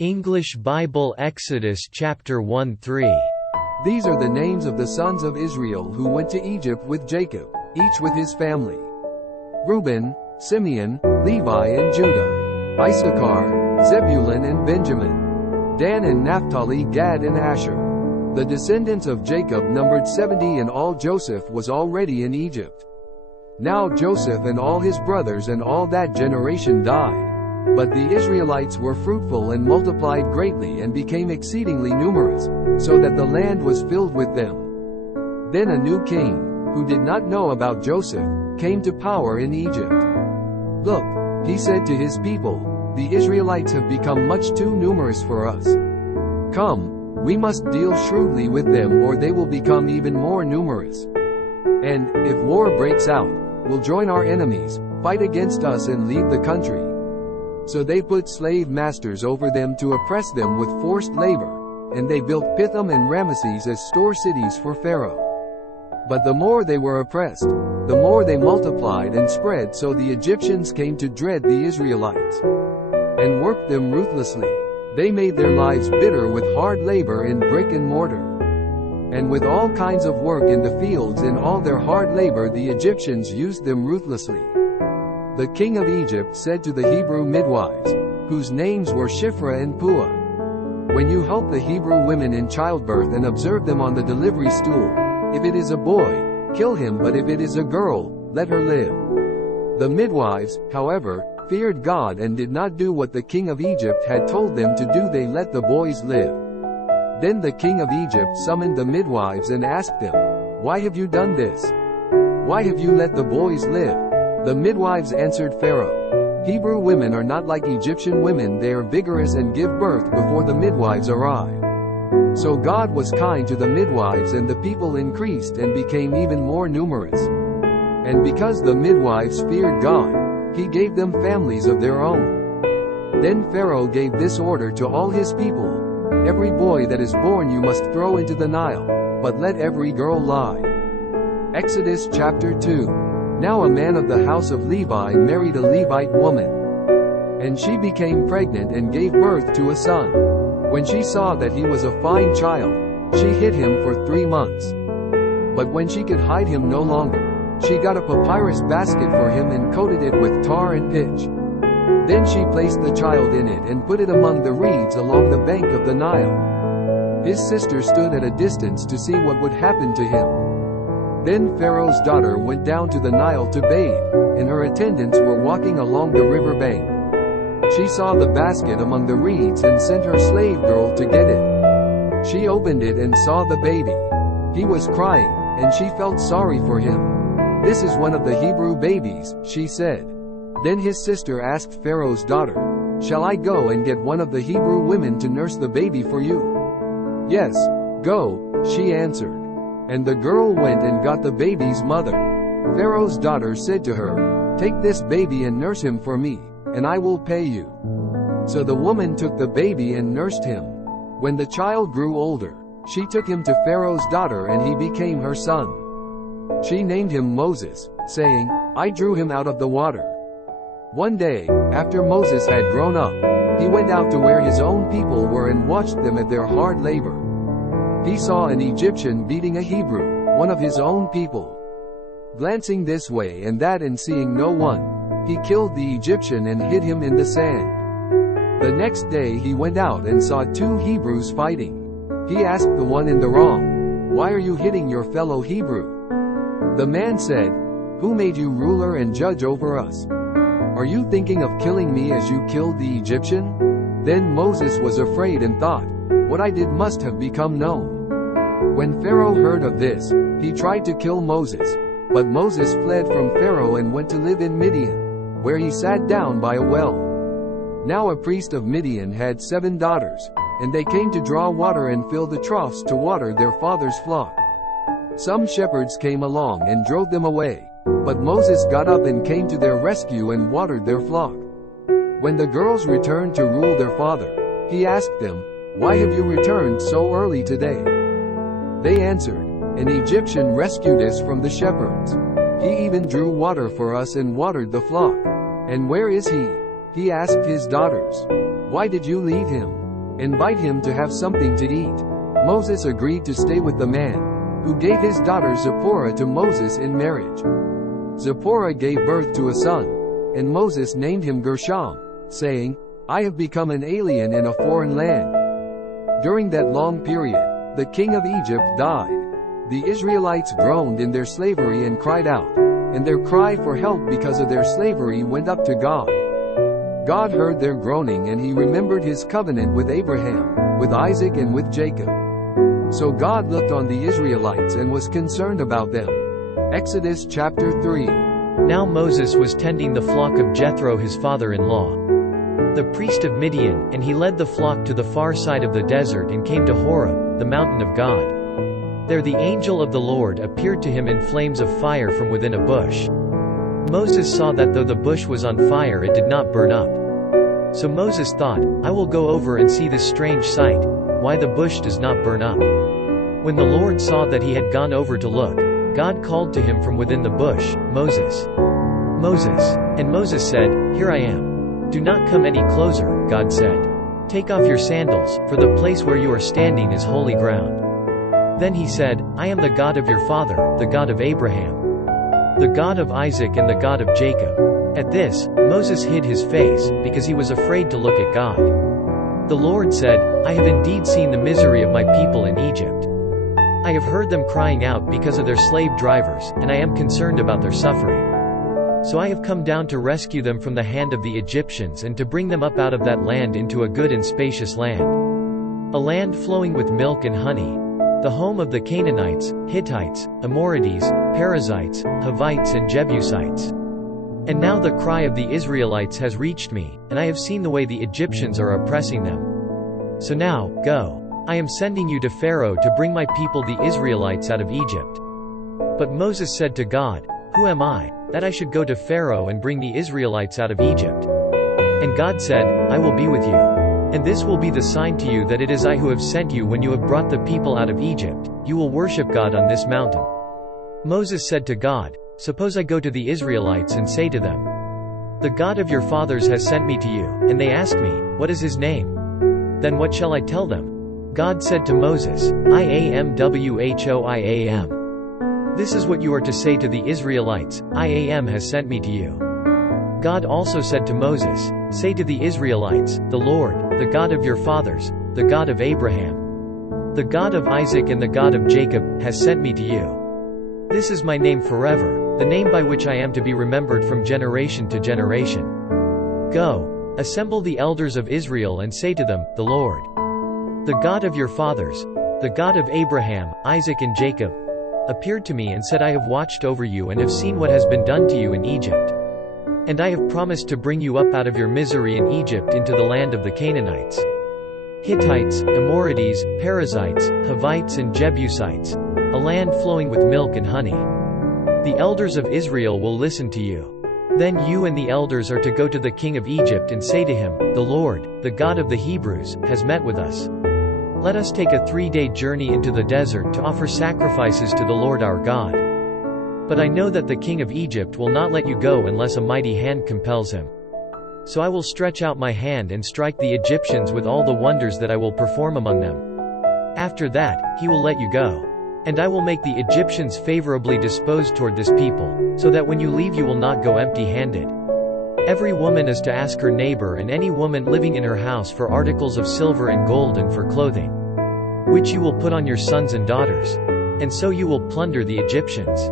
English Bible Exodus chapter 1-3. These are the names of the sons of Israel who went to Egypt with Jacob, each with his family: Reuben, Simeon, Levi and Judah; Issachar, Zebulun and Benjamin; Dan and Naphtali, Gad and Asher. The descendants of Jacob numbered 70 in all. Joseph was already in Egypt. Now Joseph and all his brothers and all that generation died. But the Israelites were fruitful and multiplied greatly and became exceedingly numerous, so that the land was filled with them. Then a new king, who did not know about Joseph, came to power in Egypt. "Look," he said to his people, "the Israelites have become much too numerous for us. Come, we must deal shrewdly with them or they will become even more numerous. And, if war breaks out, we'll join our enemies, fight against us and leave the country." So they put slave masters over them to oppress them with forced labor, and they built Pithom and Ramesses as store cities for Pharaoh. But the more they were oppressed, the more they multiplied and spread, so the Egyptians came to dread the Israelites and worked them ruthlessly. They made their lives bitter with hard labor in brick and mortar, and with all kinds of work in the fields. In all their hard labor the Egyptians used them ruthlessly. The king of Egypt said to the Hebrew midwives, whose names were Shiphrah and Puah, "When you help the Hebrew women in childbirth and observe them on the delivery stool, if it is a boy, kill him, but if it is a girl, let her live." The midwives, however, feared God and did not do what the king of Egypt had told them to do. They let the boys live. Then the king of Egypt summoned the midwives and asked them, "Why have you done this? Why have you let the boys live?" The midwives answered Pharaoh, "Hebrew women are not like Egyptian women. They are vigorous and give birth before the midwives arrive." So God was kind to the midwives, and the people increased and became even more numerous. And because the midwives feared God, he gave them families of their own. Then Pharaoh gave this order to all his people: "Every boy that is born you must throw into the Nile, but let every girl lie." Exodus chapter 2. Now a man of the house of Levi married a Levite woman, and she became pregnant and gave birth to a son. When she saw that he was a fine child, she hid him for 3 months. But when she could hide him no longer, she got a papyrus basket for him and coated it with tar and pitch. Then she placed the child in it and put it among the reeds along the bank of the Nile. His sister stood at a distance to see what would happen to him. Then Pharaoh's daughter went down to the Nile to bathe, and her attendants were walking along the river bank. She saw the basket among the reeds and sent her slave girl to get it. She opened it and saw the baby. He was crying, and she felt sorry for him. "This is one of the Hebrew babies," she said. Then his sister asked Pharaoh's daughter, "Shall I go and get one of the Hebrew women to nurse the baby for you?" "Yes, go," she answered. And the girl went and got the baby's mother. Pharaoh's daughter said to her, "Take this baby and nurse him for me, and I will pay you." So the woman took the baby and nursed him. When the child grew older, she took him to Pharaoh's daughter and he became her son. She named him Moses, saying, "I drew him out of the water." One day, after Moses had grown up, he went out to where his own people were and watched them at their hard labor. He saw an Egyptian beating a Hebrew, one of his own people. Glancing this way and that and seeing no one, he killed the Egyptian and hid him in the sand. The next day he went out and saw 2 Hebrews fighting. He asked the one in the wrong, "Why are you hitting your fellow Hebrew?" The man said, "Who made you ruler and judge over us? Are you thinking of killing me as you killed the Egyptian?" Then Moses was afraid and thought, "What I did must have become known." When Pharaoh heard of this, he tried to kill Moses. But Moses fled from Pharaoh and went to live in Midian, where he sat down by a well. Now a priest of Midian had 7 daughters, and they came to draw water and fill the troughs to water their father's flock. Some shepherds came along and drove them away, but Moses got up and came to their rescue and watered their flock. When the girls returned to rule their father, he asked them, "Why have you returned so early today?" They answered, "An Egyptian rescued us from the shepherds. He even drew water for us and watered the flock." "And where is he?" he asked his daughters. "Why did you leave him?" Invite him to have something to eat." Moses agreed to stay with the man, who gave his daughter Zipporah to Moses in marriage. Zipporah gave birth to a son, and Moses named him Gershom, saying, "I have become an alien in a foreign land." During that long period, the king of Egypt died. The Israelites groaned in their slavery and cried out, and their cry for help because of their slavery went up to God. God heard their groaning, and he remembered his covenant with Abraham, with Isaac and with Jacob. So God looked on the Israelites and was concerned about them. Exodus chapter 3. Now Moses was tending the flock of Jethro his father-in-law, the priest of Midian, and he led the flock to the far side of the desert and came to Horeb, the mountain of God. There the angel of the Lord appeared to him in flames of fire from within a bush. Moses saw that though the bush was on fire, it did not burn up. So Moses thought, "I will go over and see this strange sight, why the bush does not burn up." When the Lord saw that he had gone over to look, God called to him from within the bush, "Moses, Moses." And Moses said, "Here I am." "Do not come any closer," God said. "Take off your sandals, for the place where you are standing is holy ground." Then he said, "I am the God of your father, the God of Abraham, the God of Isaac and the God of Jacob." At this, Moses hid his face, because he was afraid to look at God. The Lord said, "I have indeed seen the misery of my people in Egypt. I have heard them crying out because of their slave drivers, and I am concerned about their suffering. So I have come down to rescue them from the hand of the Egyptians and to bring them up out of that land into a good and spacious land, a land flowing with milk and honey, the home of the Canaanites, Hittites, Amorites, Perizzites, Hivites and Jebusites. And now the cry of the Israelites has reached me, and I have seen the way the Egyptians are oppressing them. So now, go. I am sending you to Pharaoh to bring my people the Israelites out of Egypt." But Moses said to God, "Who am I, that I should go to Pharaoh and bring the Israelites out of Egypt?" And God said, "I will be with you. And this will be the sign to you that it is I who have sent you. When you have brought the people out of Egypt, you will worship God on this mountain." Moses said to God, "Suppose I go to the Israelites and say to them, 'The God of your fathers has sent me to you,' and they ask me, 'What is his name?' Then what shall I tell them?" God said to Moses, "I am WHOIAM. This is what you are to say to the Israelites, I am has sent me to you." God also said to Moses, "Say to the Israelites, 'The Lord, the God of your fathers, the God of Abraham, the God of Isaac and the God of Jacob, has sent me to you. This is my name forever, the name by which I am to be remembered from generation to generation. Go, assemble the elders of Israel and say to them, 'The Lord, the God of your fathers, the God of Abraham, Isaac and Jacob, appeared to me and said, I have watched over you and have seen what has been done to you in Egypt. And I have promised to bring you up out of your misery in Egypt into the land of the Canaanites, Hittites, Amorites, Perizzites, Hivites and Jebusites, a land flowing with milk and honey. The elders of Israel will listen to you. Then you and the elders are to go to the king of Egypt and say to him, The Lord, the God of the Hebrews, has met with us. Let us take a 3-day journey into the desert to offer sacrifices to the Lord our God. But I know that the king of Egypt will not let you go unless a mighty hand compels him. So I will stretch out my hand and strike the Egyptians with all the wonders that I will perform among them. After that, he will let you go. And I will make the Egyptians favorably disposed toward this people, so that when you leave you will not go empty-handed. Every woman is to ask her neighbor and any woman living in her house for articles of silver and gold and for clothing, which you will put on your sons and daughters. And so you will plunder the Egyptians.